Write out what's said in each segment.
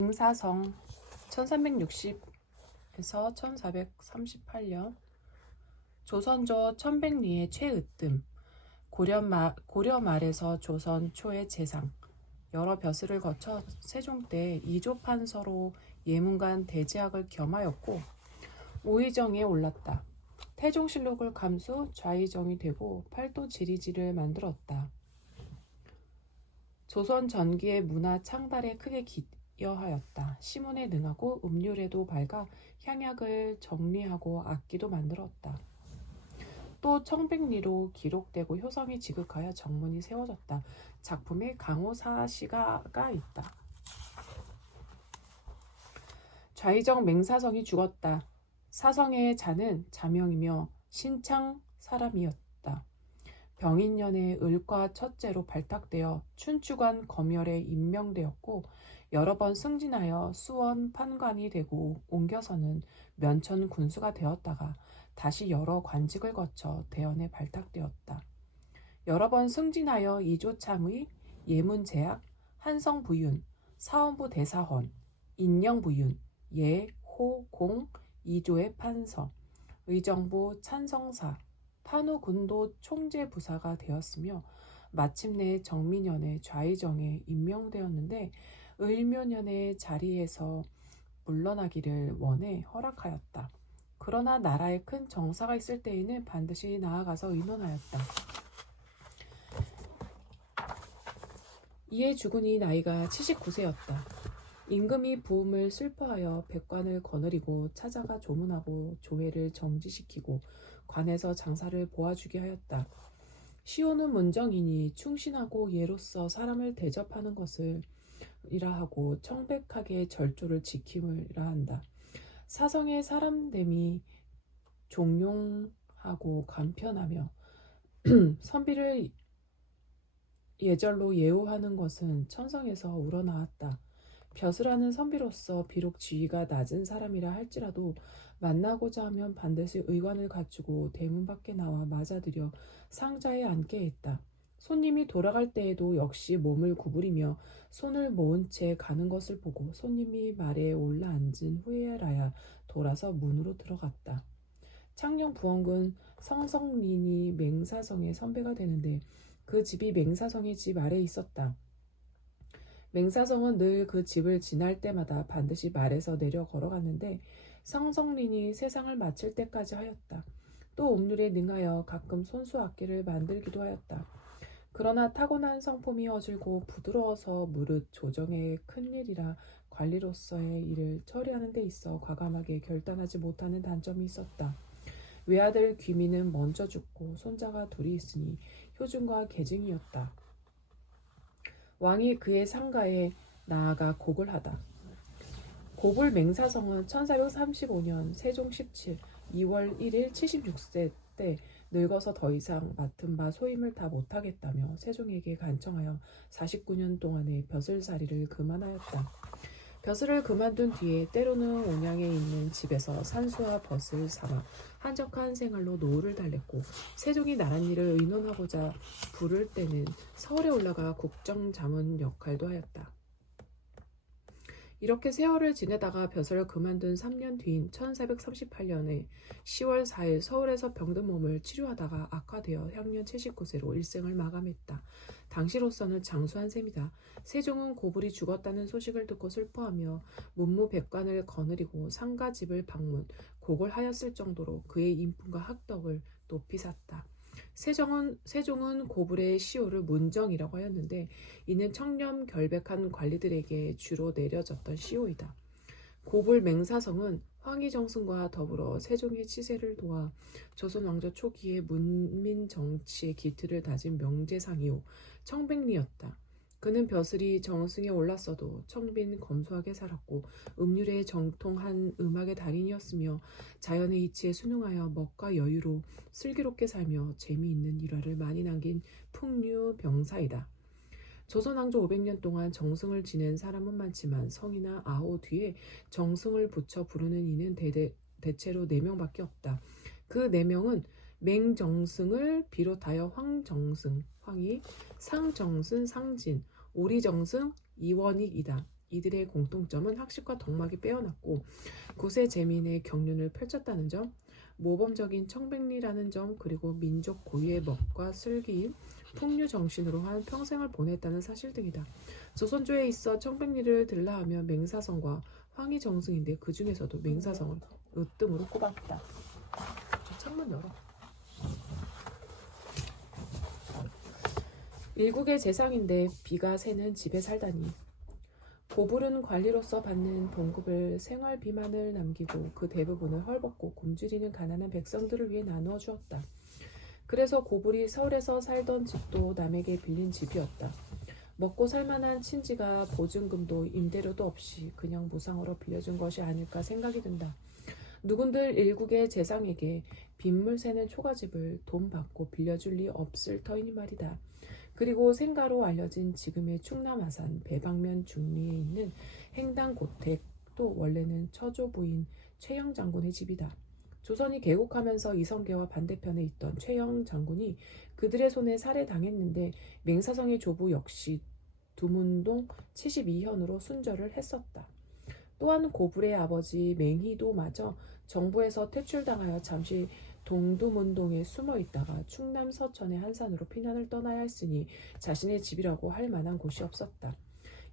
맹사성 1360에서 1438년 조선조 천백리의 최으뜸 고려 말에서 조선 초의 재상 여러 벼슬을 거쳐 세종 때 이조판서로 예문관 대제학을 겸하였고 오의정에 올랐다. 태종실록을 감수 좌의정이 되고 팔도 지리지를 만들었다. 조선 전기의 문화 창달에 크게 기여하였다. 시문에 능하고 음률에도 밝아 향약을 정리하고 악기도 만들었다. 또 청백리로 기록되고 효성이 지극하여 정문이 세워졌다. 작품에 강호사시가 있다. 좌의정 맹사성이 죽었다. 사성의 자는 자명이며 신창 사람이었다. 병인년에 을과 첫째로 발탁되어 춘추관 검열에 임명되었고 여러 번 승진하여 수원 판관이 되고 옮겨서는 면천 군수가 되었다가 다시 여러 관직을 거쳐 대원에 발탁되었다. 여러 번 승진하여 이조참의, 예문제약, 한성부윤, 사원부 대사헌, 인영부윤, 예, 호, 공, 이조의 판서, 의정부 찬성사, 판우군도 총재부사가 되었으며 마침내 정민년에 좌의정에 임명되었는데 을묘년의 자리에서 물러나기를 원해 허락하였다. 그러나 나라에 큰 정사가 있을 때에는 반드시 나아가서 의논하였다. 이에 죽으니 나이가 79세였다. 임금이 부음을 슬퍼하여 백관을 거느리고 찾아가 조문하고 조회를 정지시키고 관에서 장사를 보아주게 하였다. 시호는 문정이니 충신하고 예로서 사람을 대접하는 것을 이라 하고 청백하게 절조를 지킴을이라 한다. 사성의 사람됨이 종용하고 간편하며 선비를 예절로 예우하는 것은 천성에서 우러나왔다. 벼슬하는 선비로서 비록 지위가 낮은 사람이라 할지라도 만나고자 하면 반드시 의관을 갖추고 대문 밖에 나와 맞아들여 상자에 앉게 했다. 손님이 돌아갈 때에도 역시 몸을 구부리며 손을 모은 채 가는 것을 보고 손님이 말에 올라앉은 후에라야 돌아서 문으로 들어갔다. 창녕 부원군 성성린이 맹사성의 선배가 되는데 그 집이 맹사성의 집 아래에 있었다. 맹사성은 늘 그 집을 지날 때마다 반드시 말에서 내려 걸어갔는데 성성린이 세상을 마칠 때까지 하였다. 또 음률에 능하여 가끔 손수 악기를 만들기도 하였다. 그러나 타고난 성품이 어질고 부드러워서 무릇 조정의 큰일이라 관리로서의 일을 처리하는 데 있어 과감하게 결단하지 못하는 단점이 있었다. 외아들 귀미는 먼저 죽고 손자가 둘이 있으니 효준과 계증이었다. 왕이 그의 상가에 나아가 곡을 하다. 곡을 맹사성은 1435년 세종 17, 2월 1일 76세 때 늙어서 더 이상 맡은 바 소임을 다 못하겠다며 세종에게 간청하여 49년 동안의 벼슬살이를 그만하였다. 벼슬을 그만둔 뒤에 때로는 온양에 있는 집에서 산수와 벼슬 삼아 한적한 생활로 노후를 달랬고 세종이 나랏일을 의논하고자 부를 때는 서울에 올라가 국정자문 역할도 하였다. 이렇게 세월을 지내다가 벼슬을 그만둔 3년 뒤인 1438년에 10월 4일 서울에서 병든 몸을 치료하다가 악화되어 향년 79세로 일생을 마감했다. 당시로서는 장수한 셈이다. 세종은 고불이 죽었다는 소식을 듣고 슬퍼하며 문무백관을 거느리고 상가집을 방문, 곡을 하였을 정도로 그의 인품과 학덕을 높이 샀다. 세종은 고불의 시호를 문정이라고 하였는데 이는 청렴 결백한 관리들에게 주로 내려졌던 시호이다. 고불 맹사성은 황희정승과 더불어 세종의 치세를 도와 조선 왕조 초기에 문민 정치의 기틀을 다진 명재상이요 청백리였다. 그는 벼슬이 정승에 올랐어도 청빈 검소하게 살았고 음률에 정통한 음악의 달인이었으며 자연의 이치에 순응하여 먹과 여유로 슬기롭게 살며 재미있는 일화를 많이 남긴 풍류병사이다. 조선 왕조 500년 동안 정승을 지낸 사람은 많지만 성이나 아호 뒤에 정승을 붙여 부르는 이는 대체로 4명밖에 없다. 그 4명은 맹정승을 비롯하여 황정승, 황희, 상정승, 상진, 오리정승, 이원익이다. 이들의 공통점은 학식과 덕막이 빼어났고 구세 재민의 경륜을 펼쳤다는 점, 모범적인 청백리라는 점, 그리고 민족 고유의 먹과 슬기인 풍류 정신으로 한 평생을 보냈다는 사실 등이다. 조선조에 있어 청백리를 들라하면 맹사성과 황희정승인데 그 중에서도 맹사성을 으뜸으로 꼽았다. 저 창문 열어. 일국의 재상인데 비가 새는 집에 살다니. 고불은 관리로서 받는 봉급을 생활 비만을 남기고 그 대부분을 헐벗고 굶주리는 가난한 백성들을 위해 나누어 주었다. 그래서 고불이 서울에서 살던 집도 남에게 빌린 집이었다. 먹고 살만한 친지가 보증금도 임대료도 없이 그냥 무상으로 빌려준 것이 아닐까 생각이 든다. 누군들 일국의 재상에게 빗물 새는 초가집을 돈 받고 빌려줄 리 없을 터이니 말이다. 그리고 생가로 알려진 지금의 충남 아산 배방면 중리에 있는 행당고택도 원래는 처조 부인 최영 장군의 집이다. 조선이 개국하면서 이성계와 반대편에 있던 최영 장군이 그들의 손에 살해당했는데 맹사성의 조부 역시 두문동 72현으로 순절을 했었다. 또한 고불의 아버지 맹희도 마저 정부에서 퇴출당하여 잠시 동두문동에 숨어 있다가 충남 서천의 한산으로 피난을 떠나야 했으니 자신의 집이라고 할 만한 곳이 없었다.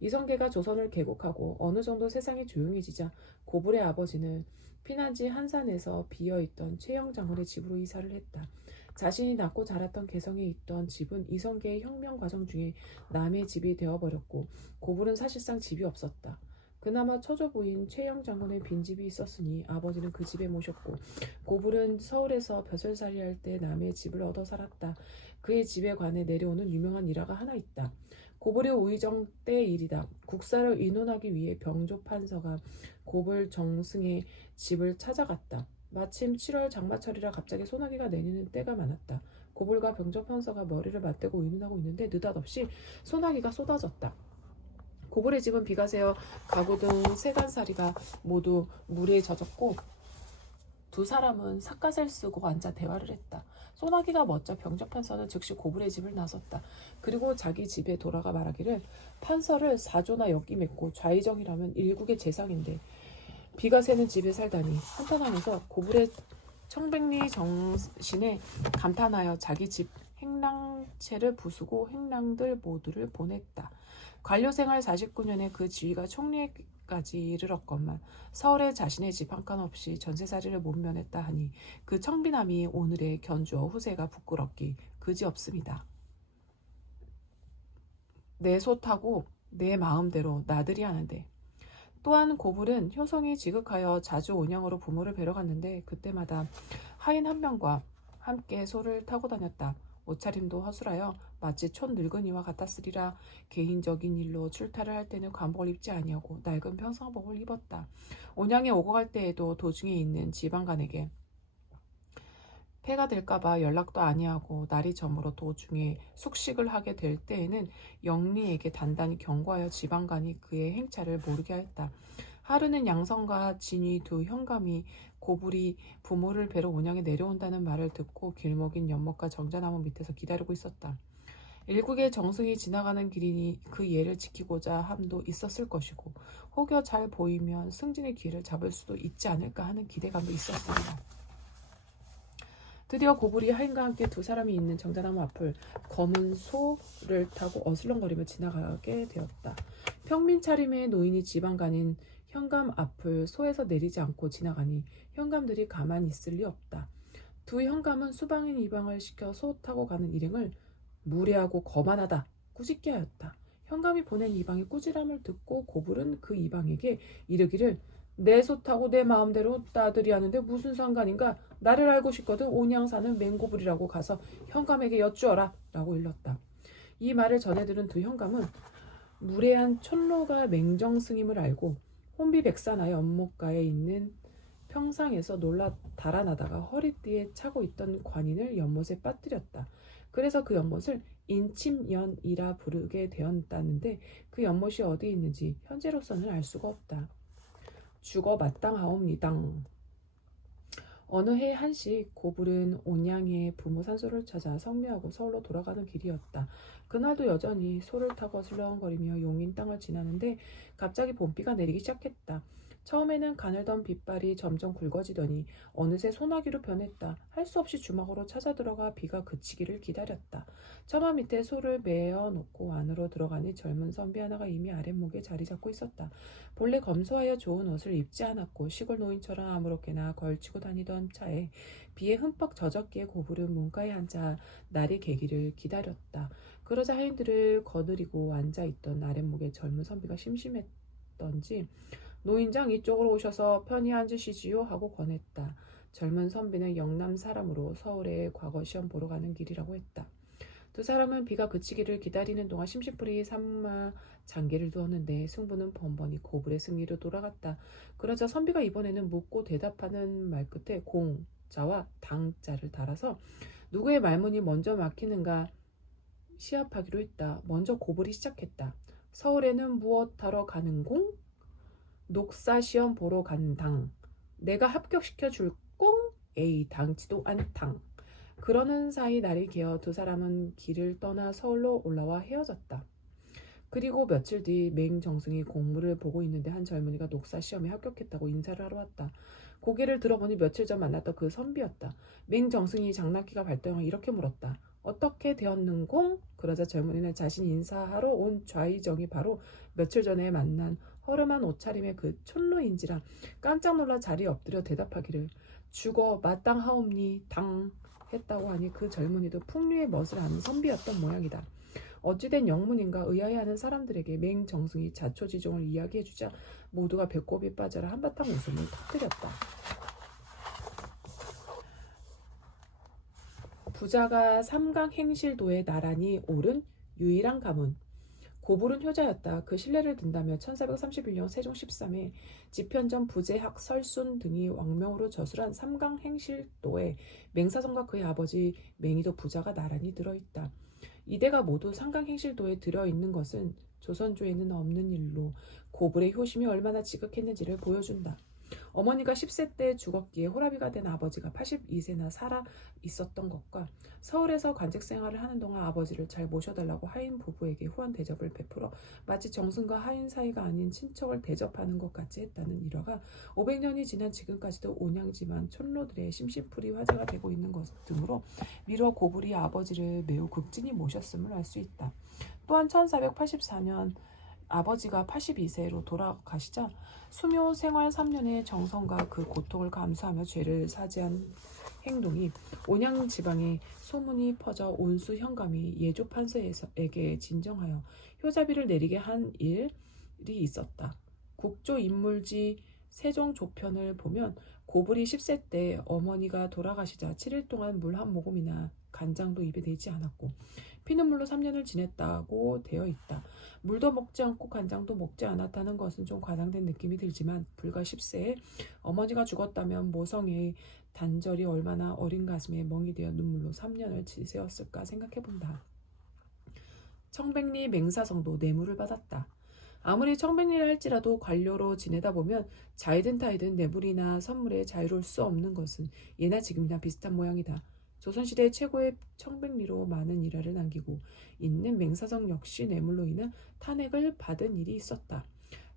이성계가 조선을 개국하고 어느 정도 세상이 조용해지자 고불의 아버지는 피난지 한산에서 비어있던 최영 장군의 집으로 이사를 했다. 자신이 낳고 자랐던 개성에 있던 집은 이성계의 혁명 과정 중에 남의 집이 되어버렸고 고불은 사실상 집이 없었다. 그나마 처조 부인 최영 장군의 빈집이 있었으니 아버지는 그 집에 모셨고 고불은 서울에서 벼슬살이 할 때 남의 집을 얻어 살았다. 그의 집에 관해 내려오는 유명한 일화가 하나 있다. 고불의 우의정 때 일이다. 국사를 의논하기 위해 병조 판서가 고불 정승의 집을 찾아갔다. 마침 7월 장마철이라 갑자기 소나기가 내리는 때가 많았다. 고불과 병조 판서가 머리를 맞대고 의논하고 있는데 느닷없이 소나기가 쏟아졌다. 고불의 집은 비가 새어 가구 등 세간살이가 모두 물에 젖었고 두 사람은 삿갓을 쓰고 앉아 대화를 했다. 소나기가 멎자 병조 판서는 즉시 고불의 집을 나섰다. 그리고 자기 집에 돌아가 말하기를 판서를 사조나 역임했고 좌의정이라면 일국의 재상인데 비가 새는 집에 살다니 한탄하면서 고불의 청백리 정신에 감탄하여 자기 집 행랑채를 부수고 행랑들 모두를 보냈다. 관료생활 49년에 그 지위가 총리까지 이르렀건만 서울에 자신의 집 한 칸 없이 전세살이를 못 면했다 하니 그 청빈함이 오늘의 견주어 후세가 부끄럽기 그지없습니다. 내 솥하고 내 마음대로 나들이 하는데 또한 고불은 효성이 지극하여 자주 온양으로 부모를 뵈러 갔는데 그때마다 하인 한 명과 함께 소를 타고 다녔다. 옷차림도 허술하여 마치 촌 늙은이와 같았으리라. 개인적인 일로 출타를 할 때는 관복을 입지 아니하고 낡은 평상복을 입었다. 온양에 오고 갈 때에도 도중에 있는 지방간에게 폐가 될까봐 연락도 아니하고 날이 저물어 도중에 숙식을 하게 될 때에는 영리에게 단단히 경고하여 지방간이 그의 행차를 모르게 하였다. 하루는 양성과 진위 두 현감이 고불이 부모를 뵈러 온양에 내려온다는 말을 듣고 길목인 연못가 정자나무 밑에서 기다리고 있었다. 일국의 정승이 지나가는 길이니 그 예를 지키고자 함도 있었을 것이고 혹여 잘 보이면 승진의 기회를 잡을 수도 있지 않을까 하는 기대감도 있었습니다. 드디어 고불이 하인과 함께 두 사람이 있는 정자나무 앞을 검은 소를 타고 어슬렁거리며 지나가게 되었다. 평민 차림의 노인이 지방간인 현감 앞을 소에서 내리지 않고 지나가니 현감들이 가만히 있을 리 없다. 두 현감은 수방인 이방을 시켜 소 타고 가는 일행을 무례하고 거만하다 꾸짖게 하였다. 현감이 보낸 이방의 꾸지람을 듣고 고불은 그 이방에게 이르기를 내 소 타고 내 마음대로 나들이 하는데 무슨 상관인가? 나를 알고 싶거든 온양 사는 맹고불이라고 가서 현감에게 여쭈어라 라고 일렀다. 이 말을 전해 들은 두 현감은 무례한 촌로가 맹정스님을 알고 혼비백산하여 연못가에 있는 평상에서 놀라 달아나다가 허리띠에 차고 있던 관인을 연못에 빠뜨렸다. 그래서 그 연못을 인침연이라 부르게 되었다는데 그 연못이 어디 있는지 현재로서는 알 수가 없다. 죽어 마땅하옵니당. 어느 해 한식 고불은 온양의 부모 산소를 찾아 성묘하고 서울로 돌아가는 길이었다. 그날도 여전히 소를 타고 슬렁거리며 용인 땅을 지나는데 갑자기 봄비가 내리기 시작했다. 처음에는 가늘던 빗발이 점점 굵어지더니 어느새 소나기로 변했다. 할 수 없이 주막으로 찾아 들어가 비가 그치기를 기다렸다. 처마 밑에 소를 메어 놓고 안으로 들어가니 젊은 선비 하나가 이미 아랫목에 자리 잡고 있었다. 본래 검소하여 좋은 옷을 입지 않았고 시골 노인처럼 아무렇게나 걸치고 다니던 차에 비에 흠뻑 젖었기에 고부른 문가에 앉아 날이 개기를 기다렸다. 그러자 하인들을 거느리고 앉아있던 아랫목의 젊은 선비가 심심했던지 노인장 이쪽으로 오셔서 편히 앉으시지요 하고 권했다. 젊은 선비는 영남 사람으로 서울에 과거 시험 보러 가는 길이라고 했다. 두 사람은 비가 그치기를 기다리는 동안 심심풀이 삼마 장계를 두었는데 승부는 번번이 고불의 승리로 돌아갔다. 그러자 선비가 이번에는 묻고 대답하는 말 끝에 공자와 당자를 달아서 누구의 말문이 먼저 막히는가 시합하기로 했다. 먼저 고불이 시작했다. 서울에는 무엇하러 가는 공? 녹사 시험 보러 간 당. 내가 합격시켜 줄 공? 에이 당치도 않당. 그러는 사이 날이 개어 두 사람은 길을 떠나 서울로 올라와 헤어졌다. 그리고 며칠 뒤 맹정승이 공부를 보고 있는데 한 젊은이가 녹사 시험에 합격했다고 인사를 하러 왔다. 고개를 들어보니 며칠 전 만났던 그 선비였다. 맹정승이 장난기가 발동하여 이렇게 물었다. 어떻게 되었는공? 그러자 젊은이는 자신이 인사하러 온 좌의정이 바로 며칠 전에 만난 허름한 옷차림의 그 촌로인지라 깜짝 놀라 자리에 엎드려 대답하기를 죽어 마땅하옵니 당 했다고 하니 그 젊은이도 풍류의 멋을 아는 선비였던 모양이다. 어찌된 영문인가 의아해하는 사람들에게 맹정승이 자초지종을 이야기해주자 모두가 배꼽이 빠져라 한바탕 웃음을 터뜨렸다. 부자가 삼강행실도에 나란히 오른 유일한 가문. 고불은 효자였다. 그 신뢰를 든다며 1431년 세종 13회 지편전 부재학 설순 등이 왕명으로 저술한 삼강행실도에 맹사성과 그의 아버지 맹희도 부자가 나란히 들어있다. 이대가 모두 삼강행실도에 들어있는 것은 조선조에는 없는 일로 고불의 효심이 얼마나 지극했는지를 보여준다. 어머니가 10세 때 죽었기에 호라비가 된 아버지가 82세나 살아 있었던 것과 서울에서 관직 생활을 하는 동안 아버지를 잘 모셔달라고 하인 부부에게 후원 대접을 베풀어 마치 정승과 하인 사이가 아닌 친척을 대접하는 것 같이 했다는 일화가 500년이 지난 지금까지도 온양지만 촌로들의 심심풀이 화제가 되고 있는 것 등으로 미뤄 고불이 아버지를 매우 극진히 모셨음을 알 수 있다. 또한 1484년 아버지가 82세로 돌아가시자 수묘 생활 3년의 정성과 그 고통을 감수하며 죄를 사지한 행동이 온양 지방에 소문이 퍼져 온수 현감이 예조 판서에게 진정하여 효자비를 내리게 한 일이 있었다. 국조 인물지 세종 조편을 보면 고불이 10세 때 어머니가 돌아가시자 7일 동안 물 한 모금이나 간장도 입에 대지 않았고 피눈물로 3년을 지냈다고 되어 있다. 물도 먹지 않고 간장도 먹지 않았다는 것은 좀 과장된 느낌이 들지만 불과 10세에 어머니가 죽었다면 모성애의 단절이 얼마나 어린 가슴에 멍이 되어 눈물로 3년을 지새웠을까 생각해본다. 청백리 맹사성도 뇌물을 받았다. 아무리 청백리를 할지라도 관료로 지내다 보면 자이든 타이든 뇌물이나 선물에 자유로울 수 없는 것은 예나 지금이나 비슷한 모양이다. 조선시대 최고의 청백리로 많은 일화를 남기고 있는 맹사성 역시 뇌물로 인한 탄핵을 받은 일이 있었다.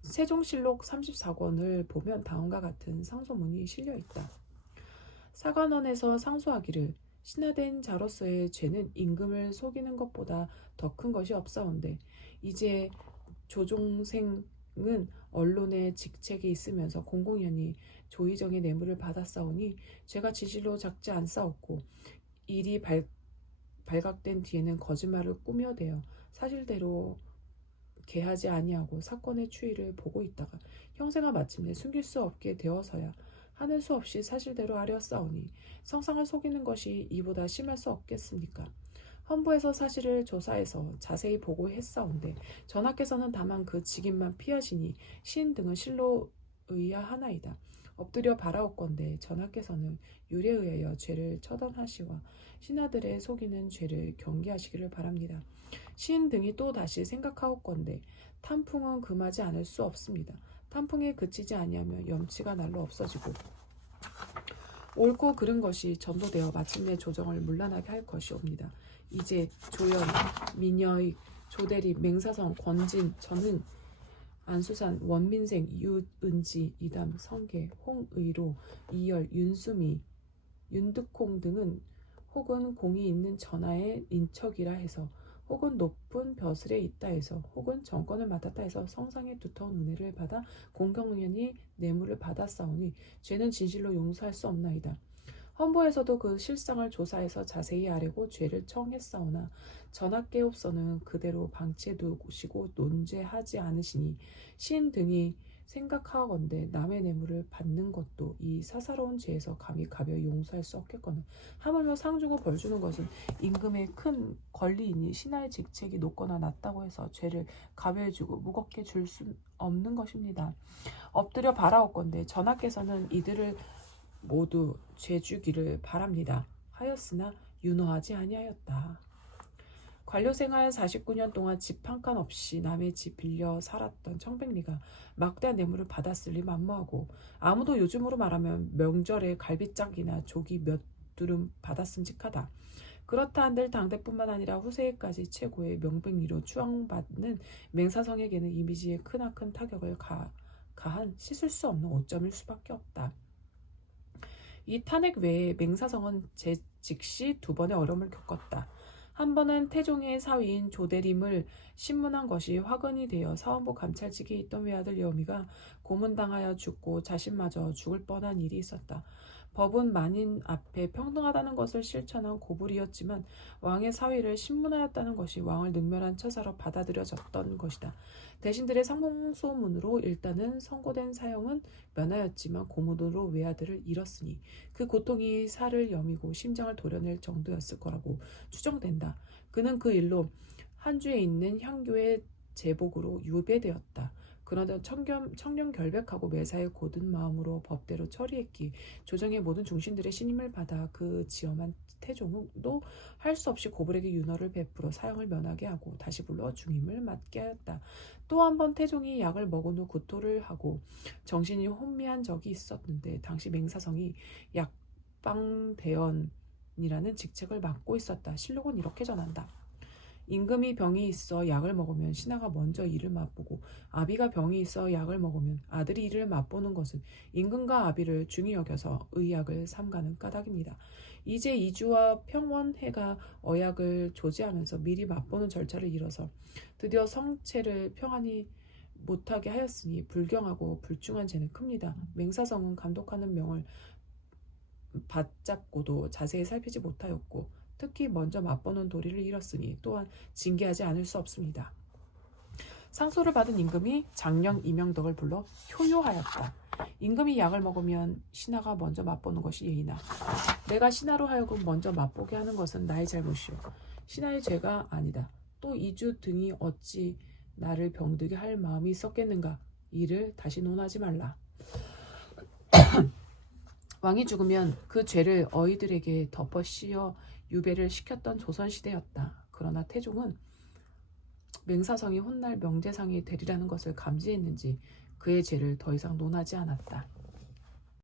세종실록 34권을 보면 다음과 같은 상소문이 실려있다. 사관원에서 상소하기를 신하된 자로서의 죄는 임금을 속이는 것보다 더 큰 것이 없사온데 이제 조종생은 언론의 직책에 있으면서 공공연히 조의정의 뇌물을 받았사오니 죄가 지실로 작지 않사옵고 일이 발각된 뒤에는 거짓말을 꾸며대어 사실대로 개하지 아니하고 사건의 추이를 보고 있다가 형세가 마침내 숨길 수 없게 되어서야 하는 수 없이 사실대로 하려싸우니 성상을 속이는 것이 이보다 심할 수 없겠습니까? 헌부에서 사실을 조사해서 자세히 보고했사온데 전하께서는 다만 그 직임만 피하시니 시인 등은 실로 의아하나이다. 엎드려 바라옵건대 전하께서는 율에 의하여 죄를 처단하시와 신하들의 속이는 죄를 경계하시기를 바랍니다. 시인 등이 또 다시 생각하옵건대 탐풍은 금하지 않을 수 없습니다. 탐풍에 그치지 아니하면 염치가 날로 없어지고 옳고 그른 것이 전도되어 마침내 조정을 문란하게 할 것이옵니다. 이제 조연, 민여익, 조대리, 맹사성, 권진, 전은, 안수산, 원민생, 유은지, 이담, 성계, 홍의로, 이열, 윤수미, 윤득콩 등은 혹은 공이 있는 전하의 인척이라 해서, 혹은 높은 벼슬에 있다 해서, 혹은 정권을 맡았다 해서 성상의 두터운 은혜를 받아 공경련이 뇌물을 받았사오니 죄는 진실로 용서할 수 없나이다. 헌보에서도 그 실상을 조사해서 자세히 아뢰고 죄를 청했사오나 전하께옵서는 그대로 방치해 두시고 논죄하지 않으시니 시인 등이 생각하건대 남의 뇌물을 받는 것도 이 사사로운 죄에서 감히 가벼이 용서할 수 없겠거늘 하물며 상 주고 벌 주는 것은 임금의 큰 권리이니 신하의 직책이 높거나 낮다고 해서 죄를 가벼이 주고 무겁게 줄 수 없는 것입니다. 엎드려 바라옵건대 전하께서는 이들을 모두 죄주기를 바랍니다. 하였으나 윤호하지 아니하였다. 관료생활 49년 동안 집 한 칸 없이 남의 집 빌려 살았던 청백리가 막대한 뇌물을 받았을 리 만무하고 아무도 요즘으로 말하면 명절에 갈비짝이나 조기 몇 두름 받았음직하다. 그렇다 한들 당대뿐만 아니라 후세에까지 최고의 명백리로 추앙받는 맹사성에게는 이미지에 크나큰 타격을 가한 씻을 수 없는 오점일 수밖에 없다. 이 탄핵 외에 맹사성은 즉시 두 번의 어려움을 겪었다. 한 번은 태종의 사위인 조대림을 신문한 것이 화근이 되어 사원부 감찰직에 있던 외아들 여미가 고문당하여 죽고 자신마저 죽을 뻔한 일이 있었다. 법은 만인 앞에 평등하다는 것을 실천한 고불이었지만 왕의 사위를 신문하였다는 것이 왕을 능멸한 처사로 받아들여졌던 것이다. 대신들의 상봉소문으로 일단은 선고된 사형은 면하였지만 고문으로 외아들을 잃었으니 그 고통이 살을 여미고 심장을 도려낼 정도였을 거라고 추정된다. 그는 그 일로 한주에 있는 향교의 제복으로 유배되었다. 그러나 청렴 결백하고 매사에 곧은 마음으로 법대로 처리했기 조정의 모든 중신들의 신임을 받아 그 지엄한 태종도 할 수 없이 고불에게 윤허를 베풀어 사형을 면하게 하고 다시 불러 중임을 맡게 하였다. 또 한 번 태종이 약을 먹은 후 구토를 하고 정신이 혼미한 적이 있었는데 당시 맹사성이 약방대원이라는 직책을 맡고 있었다. 실록은 이렇게 전한다. 임금이 병이 있어 약을 먹으면 신하가 먼저 이를 맛보고 아비가 병이 있어 약을 먹으면 아들이 이를 맛보는 것은 임금과 아비를 중히 여겨서 의약을 삼가는 까닭입니다. 이제 이주와 평원해가 어약을 조지하면서 미리 맛보는 절차를 잃어서 드디어 성체를 평안히 못하게 하였으니 불경하고 불중한 죄는 큽니다. 맹사성은 감독하는 명을 받잡고도 자세히 살피지 못하였고 특히 먼저 맛보는 도리를 잃었으니 또한 징계하지 않을 수 없습니다. 상소를 받은 임금이 장령 이명덕을 불러 효요하였다. 임금이 약을 먹으면 신하가 먼저 맛보는 것이 예의나 내가 신하로 하여금 먼저 맛보게 하는 것은 나의 잘못이요 신하의 죄가 아니다. 또 이주 등이 어찌 나를 병들게 할 마음이 있었겠는가. 이를 다시 논하지 말라. 왕이 죽으면 그 죄를 어이들에게 덮어 씌워 유배를 시켰던 조선시대였다. 그러나 태종은 맹사성이 훗날 명재상이 되리라는 것을 감지했는지 그의 죄를 더 이상 논하지 않았다.